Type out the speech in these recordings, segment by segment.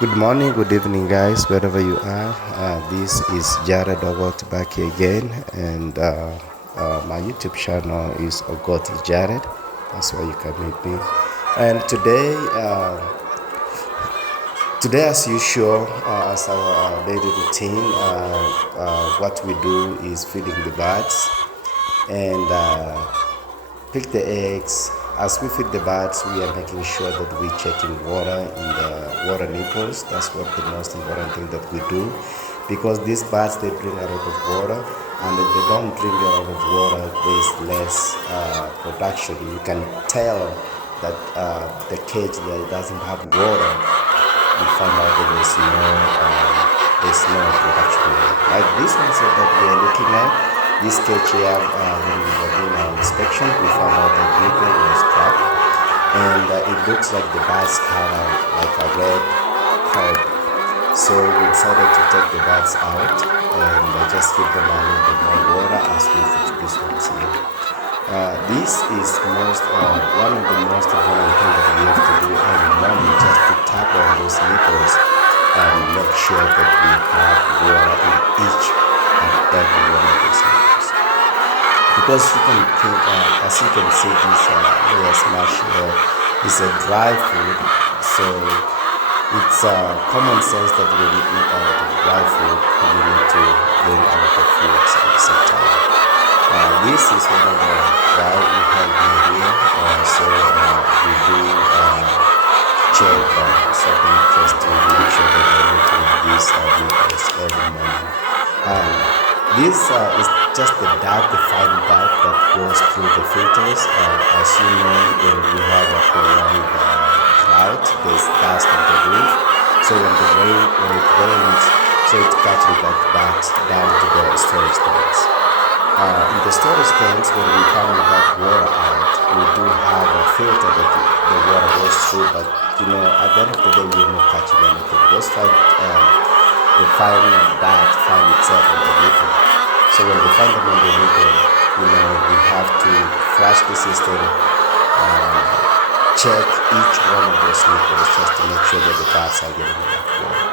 Good morning, good evening, guys, wherever you are. This is Jared Ogot back here again, and my YouTube channel is Ogoti Jared. That's where you can meet me. And today, as usual, as our daily routine, what we do is feeding the birds and pick the eggs. As we feed the birds, we are making sure that we're checking water in the water nipples. That's what the most important thing that we do, because these birds, they drink a lot of water, and if they don't drink a lot of water, there's less production. You can tell that the cage that doesn't have water, you find out that there's no production there. Like this one that we are looking at, this cage here, when we were doing our inspection, we found out that nipple was cracked, and it looks like the birds have like a red curd. So we decided to take the birds out and just give them a little bit more water as we fix this ones here. This is one of the most important things that we have to do every morning, just to tap on those nipples and make sure that we have water in each and every one of those nipples. Because you can think, as you can see, this layer smash here is a dry food, so it's common sense that when you eat a lot of dry food, you need to drink a lot of fluids at the same time. This is one of the why we have here. So we do check certain just to make sure that we're looking at these nipples every morning. This is just the dark, the fine dark that goes through the filters. As you know, when we have a prolonged drought, there's dust on the roof. So when it rains, so it catches that dust down to the storage tanks. In the storage tanks, when we come that water out, we do have a filter that the water goes through, but at the end of the day, we're not catching anything. Those the fine dart find itself on the nipple. So when we find them on the nipple, we have to flush the system, check each one of those nipples just to make sure that the birds are getting enough water.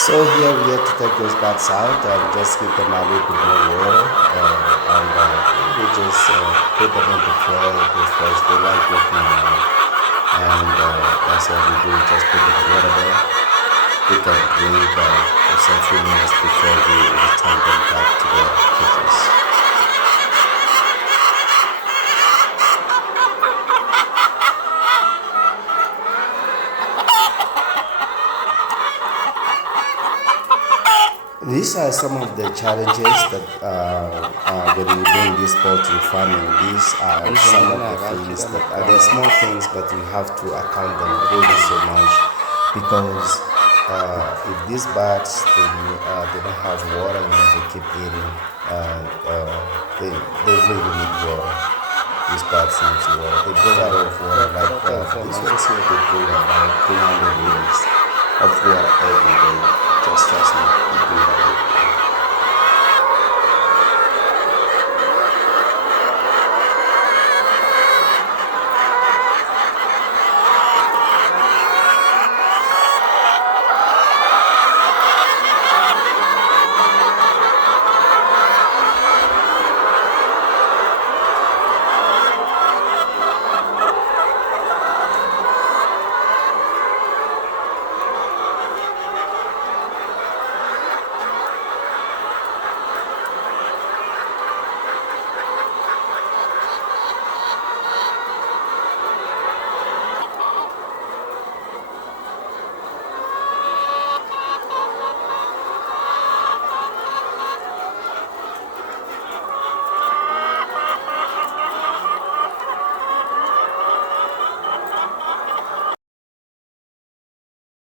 So here we have to take those birds out and just give them a little bit more water, and we just put them on the floor because they like walking around, and that's what we do, just put them in water there. We can breathe for some few minutes before we return them back to their cages. These are some of the challenges that when you're doing this poultry farming. These are some of the things that are the small things, but you have to account them really so much, because if these birds they don't have water, they keep eating. They really need water. These birds need water. They bring a lot of water. Like this one's here, they bring about 300 liters of water every day. Just trust me, they bring